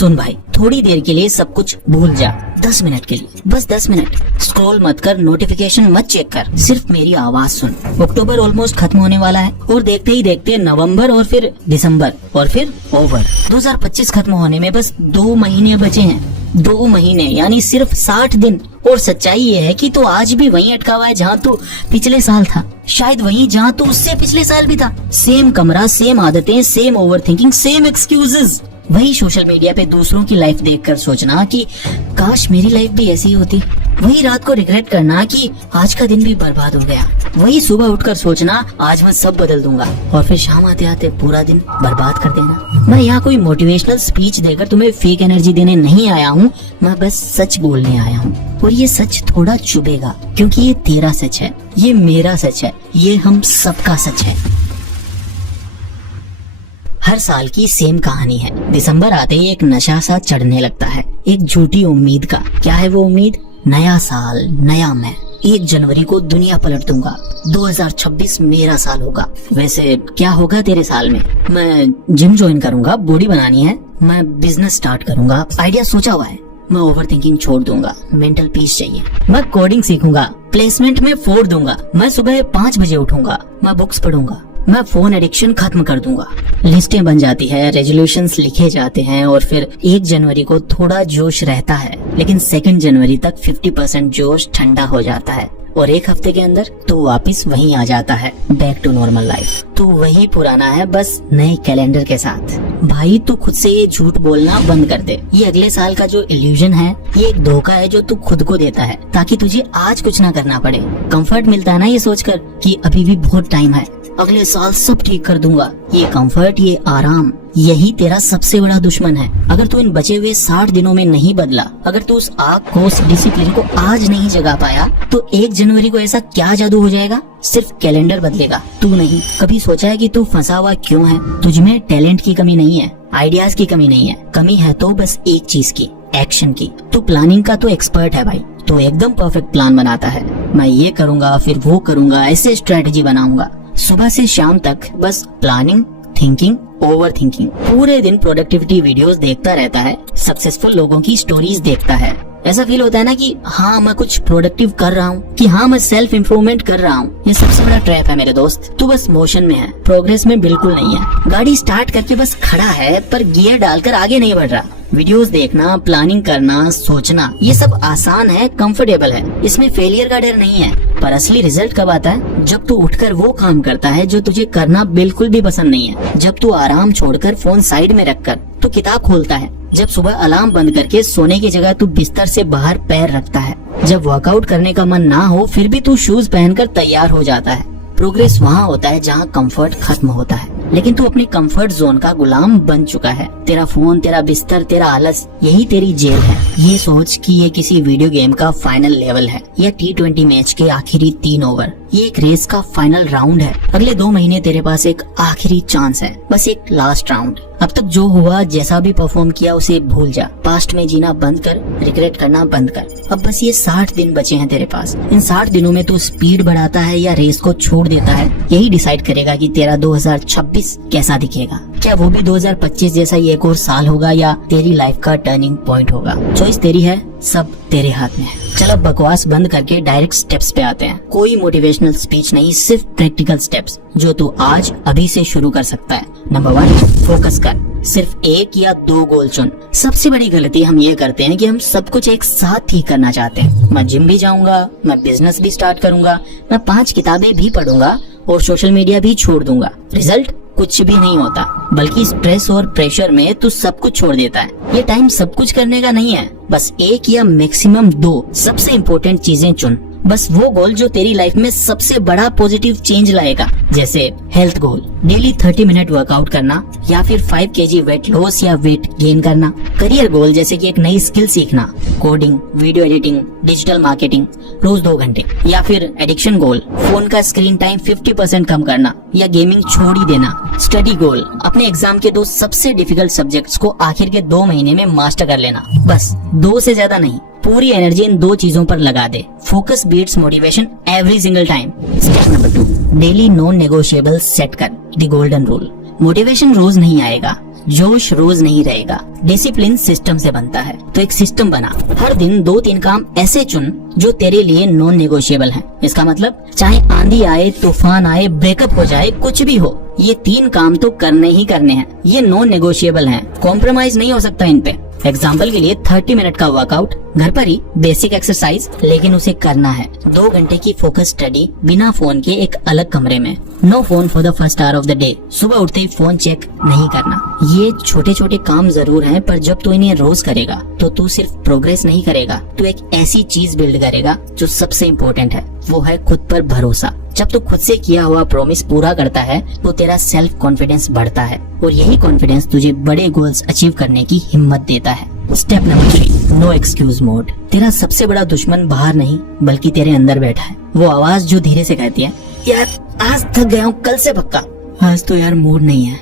सुन भाई, थोड़ी देर के लिए सब कुछ भूल जा, 10 मिनट के लिए, बस 10 मिनट। स्क्रॉल मत कर, नोटिफिकेशन मत चेक कर, सिर्फ मेरी आवाज सुन। अक्टूबर ऑलमोस्ट खत्म होने वाला है और देखते ही देखते नवंबर और फिर दिसंबर और फिर ओवर। 2025 खत्म होने में बस 2 महीने बचे हैं। 2 महीने यानी सिर्फ 60 दिन। और सच्चाई ये है कि तू आज भी वहीं अटका हुआ है जहाँ तू पिछले साल था, शायद वहीं जहाँ तू उससे पिछले साल भी था। सेम कमरा, सेम आदतें, same over thinking, same excuses. वही सोशल मीडिया पे दूसरों की लाइफ देखकर सोचना कि काश मेरी लाइफ भी ऐसी होती। वही रात को रिग्रेट करना कि आज का दिन भी बर्बाद हो गया। वही सुबह उठकर सोचना आज मैं सब बदल दूंगा, और फिर शाम आते आते पूरा दिन बर्बाद कर देना। मैं यहाँ कोई मोटिवेशनल स्पीच देकर तुम्हें फेक एनर्जी देने नहीं आया हूँ, मैं बस सच बोलने आया हूँ। और ये सच थोड़ा चुभेगा क्योंकि ये तेरा सच है, ये मेरा सच है, ये हम सबका सच है। हर साल की सेम कहानी है। दिसंबर आते ही एक नशा सा चढ़ने लगता है, एक झूठी उम्मीद का। क्या है वो उम्मीद? नया साल, नया मैं। 1 जनवरी को दुनिया पलट दूंगा, 2026 मेरा साल होगा। वैसे क्या होगा तेरे साल में? मैं जिम ज्वाइन करूंगा, बॉडी बनानी है। मैं बिजनेस स्टार्ट करूंगा, आइडिया सोचा हुआ है। मैं ओवर थिंकिंग छोड़ दूंगा, मेंटल पीस चाहिए। मैं कोडिंग सीखूंगा, प्लेसमेंट में फोड़ दूंगा। मैं सुबह 5 बजे उठूंगा, मैं बुक्स पढ़ूंगा। मैं फोन एडिक्शन खत्म कर दूंगा। लिस्टें बन जाती है, रेजोल्यूशंस लिखे जाते हैं, और फिर 1 जनवरी को थोड़ा जोश रहता है, लेकिन 2 जनवरी तक 50% जोश ठंडा हो जाता है, और 1 हफ्ते के अंदर तो वापस वहीं आ जाता है, बैक टू नॉर्मल लाइफ। तो वही पुराना है, बस नए कैलेंडर के साथ। भाई तू खुद से ये झूठ बोलना बंद कर दे। ये अगले साल का जो इल्यूजन है, ये एक धोखा है जो तू खुद को देता है, ताकि तुझे आज कुछ ना करना पड़े। कंफर्ट मिलता है ना ये सोचकर कि अभी भी बहुत टाइम है, अगले साल सब ठीक कर दूंगा। ये कंफर्ट, ये आराम, यही तेरा सबसे बड़ा दुश्मन है। अगर तू इन बचे हुए 60 दिनों में नहीं बदला, अगर तू उस आग को, उस डिसिप्लिन को आज नहीं जगा पाया, तो 1 जनवरी को ऐसा क्या जादू हो जाएगा? सिर्फ कैलेंडर बदलेगा, तू नहीं। कभी सोचा है कि तू फंसा हुआ क्यों है? तुझमें टैलेंट की कमी नहीं है, आइडियाज की कमी नहीं है, कमी है तो बस एक चीज की, एक्शन की। तू प्लानिंग का तो एक्सपर्ट है भाई, तो एकदम परफेक्ट प्लान बनाता है। मैं ये करूंगा, फिर वो करूंगा, ऐसे स्ट्रेटेजी बनाऊंगा। सुबह से शाम तक बस प्लानिंग, थिंकिंग, ओवर थिंकिंग। पूरे दिन प्रोडक्टिविटी वीडियोस देखता रहता है, सक्सेसफुल लोगों की स्टोरीज देखता है। ऐसा फील होता है ना कि हाँ मैं कुछ प्रोडक्टिव कर रहा हूँ, कि हाँ मैं सेल्फ इम्प्रूवमेंट कर रहा हूँ। ये सबसे बड़ा ट्रैप है मेरे दोस्त। तू बस मोशन में है, प्रोग्रेस में बिल्कुल नहीं है। गाड़ी स्टार्ट करके बस खड़ा है, पर गियर डालकर आगे नहीं बढ़ रहा। वीडियोस देखना, प्लानिंग करना, सोचना, ये सब आसान है, कंफर्टेबल है, इसमें फेलियर का डर नहीं है। पर असली रिजल्ट कब आता है? जब तू उठकर वो काम करता है जो तुझे करना बिल्कुल भी पसंद नहीं है। जब तू आराम छोड़कर फोन साइड में रखकर तू किताब खोलता है। जब सुबह अलार्म बंद करके सोने की जगह तू बिस्तर से बाहर पैर रखता है। जब वर्कआउट करने का मन ना हो फिर भी तू शूज पहनकर तैयार हो जाता है। प्रोग्रेस वहाँ होता है जहाँ कंफर्ट खत्म होता है। लेकिन तू अपने कंफर्ट जोन का गुलाम बन चुका है। तेरा फोन, तेरा बिस्तर, तेरा आलस, यही तेरी जेल है। ये सोच कि ये किसी वीडियो गेम का फाइनल लेवल है, या T20 मैच के आखिरी 3 ओवर, ये एक रेस का फाइनल राउंड है। अगले 2 महीने तेरे पास एक आखिरी चांस है, बस एक लास्ट राउंड। अब तक जो हुआ, जैसा भी परफॉर्म किया, उसे भूल जा। पास्ट में जीना बंद कर, रिग्रेट करना बंद कर। अब बस ये 60 दिन बचे हैं तेरे पास। इन 60 दिनों में तू स्पीड बढ़ाता है या रेस को छोड़ देता है, यही डिसाइड करेगा कि तेरा 2026 कैसा दिखेगा। क्या वो भी 2025 जैसा ही एक और साल होगा, या तेरी लाइफ का टर्निंग पॉइंट होगा? चॉइस तेरी है, सब तेरे हाथ में है। चल अब बकवास बंद करके डायरेक्ट स्टेप्स पे आते हैं। कोई मोटिवेशनल स्पीच नहीं, सिर्फ प्रैक्टिकल स्टेप्स जो तू आज अभी से शुरू कर सकता है। नंबर 1, फोकस कर। सिर्फ 1 या 2 गोल चुन। सबसे बड़ी गलती हम ये करते हैं कि हम सब कुछ एक साथ ही करना चाहते हैं। मैं जिम भी जाऊंगा, मैं बिजनेस भी स्टार्ट करूंगा, मैं 5 किताबें भी पढ़ूंगा, और सोशल मीडिया भी छोड़ दूंगा। रिजल्ट कुछ भी नहीं होता, बल्कि स्ट्रेस और प्रेशर में तू सब कुछ छोड़ देता है। ये टाइम सब कुछ करने का नहीं है, बस 1 या मैक्सिमम 2 सबसे इम्पोर्टेंट चीजें चुन। बस वो गोल जो तेरी लाइफ में सबसे बड़ा पॉजिटिव चेंज लाएगा। जैसे health goal, daily 30 minute workout करना, या फिर 5 kg वेट लॉस या वेट गेन करना। करियर गोल, जैसे कि एक नई स्किल सीखना, coding, video editing, digital marketing, रोज 2 घंटे। या फिर एडिक्शन गोल, फोन का स्क्रीन टाइम 50% कम करना, या गेमिंग छोड़ ही देना। स्टडी गोल, अपने एग्जाम के 2 सबसे डिफिकल्ट सब्जेक्ट्स को आखिर के 2 महीने में मास्टर कर लेना। बस 2 से ज्यादा नहीं, पूरी एनर्जी इन 2 चीजों पर लगा दे। Focus beats motivation every single time. Step number 2, daily non negotiable set कर, द गोल्डन रूल। मोटिवेशन रोज नहीं आएगा, जोश रोज नहीं रहेगा, डिसिप्लिन सिस्टम से बनता है। तो एक सिस्टम बना, हर दिन 2-3 काम ऐसे चुन जो तेरे लिए नॉन नेगोशिएबल हैं। इसका मतलब चाहे आंधी आए, तूफान आए, ब्रेकअप हो जाए, कुछ भी हो, ये 3 काम तो करने ही करने हैं। ये नॉन नेगोशिएबल हैं, कॉम्प्रोमाइज नहीं हो सकता इन पे। एग्जाम्पल के लिए 30 मिनट का वर्कआउट, घर पर ही बेसिक एक्सरसाइज, लेकिन उसे करना है। 2 घंटे की फोकस स्टडी बिना फोन के एक अलग कमरे में। No phone for the first hour of the day, सुबह उठते ही फोन चेक नहीं करना। ये छोटे छोटे काम जरूर हैं, पर जब तू इन्हें रोज करेगा तो तू सिर्फ प्रोग्रेस नहीं करेगा, तू एक ऐसी चीज बिल्ड करेगा जो सबसे इम्पोर्टेंट है, वो है खुद पर भरोसा। जब तू खुद से किया हुआ प्रॉमिस पूरा करता है तो तेरा सेल्फ कॉन्फिडेंस बढ़ता है, और यही कॉन्फिडेंस तुझे बड़े गोल्स अचीव करने की हिम्मत देता है। Step number 3, no excuse mode. तेरा सबसे बड़ा दुश्मन बाहर नहीं बल्कि तेरे अंदर बैठा है। वो आवाज जो धीरे से कहती है, यार आज थक गया हूँ, कल से पक्का। आज तो यार मूड नहीं है,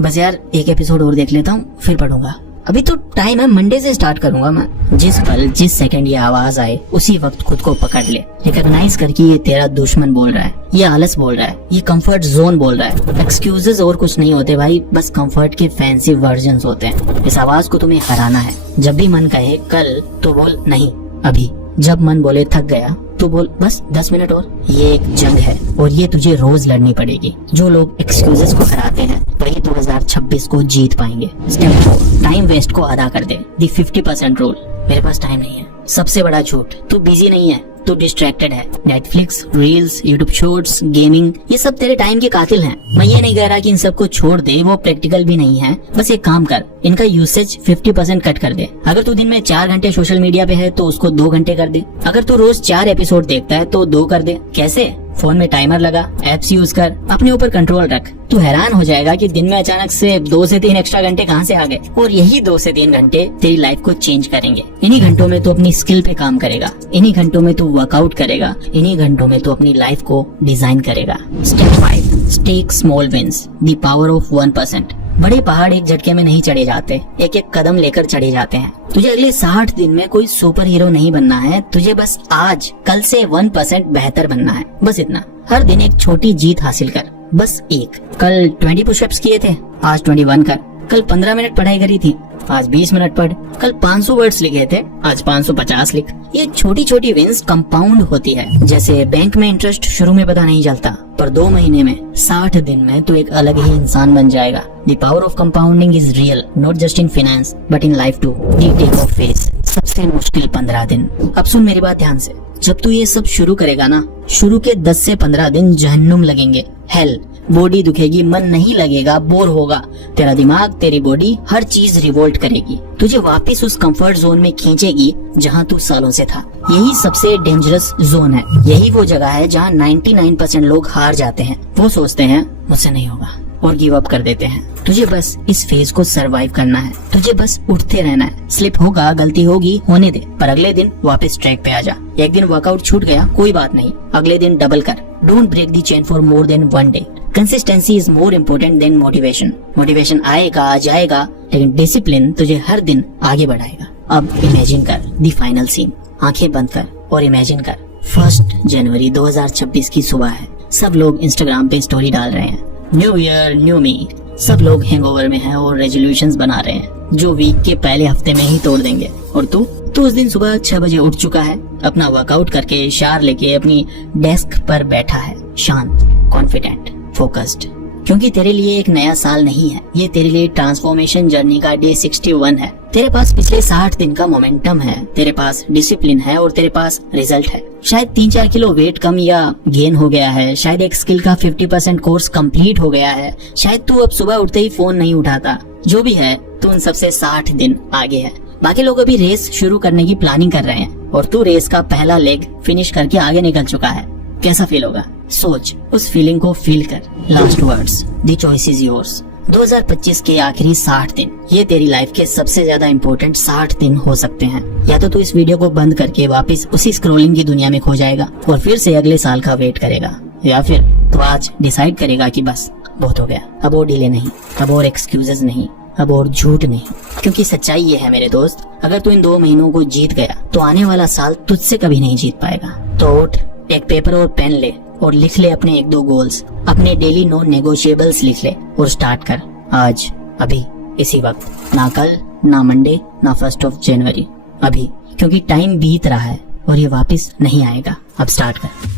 बस यार एक एपिसोड और देख लेता हूँ फिर पढ़ूंगा। अभी तो टाइम है, मंडे से स्टार्ट करूंगा मैं। जिस पल जिस सेकंड ये आवाज आए उसी वक्त खुद को पकड़ ले। रिकॉग्नाइज करके ये तेरा दुश्मन बोल रहा है, ये आलस बोल रहा है, ये कंफर्ट जोन बोल रहा है। एक्सक्यूजेस और कुछ नहीं होते भाई, बस कंफर्ट के फैंसी वर्जन्स होते हैं। इस आवाज को तुम्हें हराना है। जब भी मन कहे कल, तो बोल नहीं अभी। जब मन बोले थक गया, तो बोल बस 10 मिनट और। ये एक जंग है और ये तुझे रोज लड़नी पड़ेगी। जो लोग एक्सक्यूजेस को हराते हैं वही 2026 को जीत पाएंगे। स्टेप 4, टाइम वेस्ट को अदा कर दे। दी 50% रूल। मेरे पास टाइम नहीं है, सबसे बड़ा झूठ। तू बिजी नहीं है, तू डिस्ट्रैक्टेड है। Netflix, reels, YouTube shorts, gaming, ये सब तेरे टाइम के कातिल हैं। मैं ये नहीं कह रहा कि इन सबको छोड़ दे, वो प्रैक्टिकल भी नहीं है। बस एक काम कर, इनका यूसेज 50% कट कर दे। अगर तू दिन में 4 घंटे सोशल मीडिया पे है तो उसको 2 घंटे कर दे। अगर तू रोज 4 एपिसोड देखता है तो 2 कर दे। कैसे? फोन में टाइमर लगा, एप्स यूज कर, अपने ऊपर कंट्रोल रख। तू हैरान हो जाएगा कि दिन में अचानक से 2 से 3 एक्स्ट्रा घंटे कहाँ से आ गए। और यही 2 से 3 घंटे तेरी लाइफ को चेंज करेंगे। इन्हीं घंटों में तू अपनी स्किल पे काम करेगा, इन्हीं घंटों में तू वर्कआउट करेगा, इन्हीं घंटों में तू अपनी लाइफ को डिजाइन करेगा। Step 5, take small wins. The power of 1%। बड़े पहाड़ एक झटके में नहीं चढ़े जाते, एक एक कदम लेकर चढ़े जाते हैं। तुझे अगले 60 दिन में कोई सुपर हीरो नहीं बनना है, तुझे बस आज कल से 1% बेहतर बनना है, बस इतना। हर दिन एक छोटी जीत हासिल कर, बस एक। कल 20 पुशअप्स किए थे, आज 21 कर। कल 15 मिनट पढ़ाई करी थी, आज 20 मिनट पढ़। कल 500 वर्ड्स लिखे थे, आज 550 लिख। ये छोटी छोटी विंस कंपाउंड होती है। जैसे बैंक में इंटरेस्ट शुरू में पता नहीं चलता, पर 2 महीने में, 60 दिन में तो एक अलग ही इंसान बन जाएगा। The power of compounding is real, not just in finance but in life too. The take off phase. सबसे मुश्किल 15 दिन। अब सुन मेरी बात ध्यान से। जब तू ये सब शुरू करेगा ना, शुरू के 10 से 15 दिन जहन्नुम लगेंगे, हेल। बॉडी दुखेगी, मन नहीं लगेगा, बोर होगा। तेरा दिमाग, तेरी बॉडी, हर चीज रिवोल्ट करेगी, तुझे वापस उस कंफर्ट जोन में खींचेगी जहां तू सालों से था। यही सबसे डेंजरस जोन है। यही वो जगह है जहां 99% लोग हार जाते हैं। वो सोचते हैं मुझसे नहीं होगा और गिव अप कर देते हैं। तुझे बस इस फेज को सरवाइव करना है, तुझे बस उठते रहना है। स्लिप होगा, गलती होगी, होने दे, पर अगले दिन वापस ट्रैक पे आ जा। एक दिन वर्कआउट छूट गया, कोई बात नहीं, अगले दिन डबल कर। Don't break the chain for more than 1 day. Consistency is more important than motivation. Motivation आएगा, आ जाएगा, लेकिन डिसिप्लिन तुझे हर दिन आगे बढ़ाएगा। अब इमेजिन कर दी फाइनल सीन। आंखें बंद कर और इमेजिन कर 1 जनवरी 2026 की सुबह है। सब लोग इंस्टाग्राम पे स्टोरी डाल रहे हैं, न्यू ईयर न्यू मी। सब लोग हैंगओवर में हैं और रेजोल्यूशंस बना रहे हैं जो वीक के पहले हफ्ते में ही तोड़ देंगे। और तू उस दिन सुबह 6 बजे उठ चुका है, अपना वर्कआउट करके शावर लेके अपनी डेस्क पर बैठा है, शांत, कॉन्फिडेंट, फोकस्ड। क्योंकि तेरे लिए एक नया साल नहीं है, ये तेरे लिए ट्रांसफॉर्मेशन जर्नी का डे 61 है। तेरे पास पिछले 60 दिन का मोमेंटम है, तेरे पास डिसिप्लिन है और तेरे पास रिजल्ट है। शायद 3-4 किलो वेट कम या गेन हो गया है, शायद एक स्किल का 50% कोर्स कंप्लीट हो गया है, शायद तू अब सुबह उठते ही फोन नहीं उठाता। जो भी है, तू उन सबसे 60 दिन आगे है। बाकी लोग अभी रेस शुरू करने की प्लानिंग कर रहे हैं और तू रेस का पहला लेग फिनिश करके आगे निकल चुका है। कैसा फील होगा? सोच, उस फीलिंग को फील कर। Last words, the choice is yours. 2025 के आखिरी 60 दिन, ये तेरी लाइफ के सबसे ज्यादा इम्पोर्टेंट 60 दिन हो सकते हैं। या तो तू इस वीडियो को बंद करके वापस उसी स्क्रॉलिंग की दुनिया में खो जाएगा और फिर से अगले साल का वेट करेगा, या फिर तू आज डिसाइड करेगा कि बस बहुत हो गया, अब और डिले नहीं, अब और एक्सक्यूजेस नहीं, अब और झूठ नहीं। क्योंकि सच्चाई ये है मेरे दोस्त, अगर तू इन 2 महीनों को जीत गया तो आने वाला साल तुझसे कभी नहीं जीत पाएगा। तो उठ, एक पेपर और पेन ले और लिख ले अपने 1-2 गोल्स, अपने डेली नॉन नेगोशिएबल्स लिख ले और स्टार्ट कर आज, अभी। इसी वक्त, ना कल, ना मंडे, ना 1 जनवरी, अभी, क्योंकि टाइम बीत रहा है और ये वापस नहीं आएगा। अब स्टार्ट कर।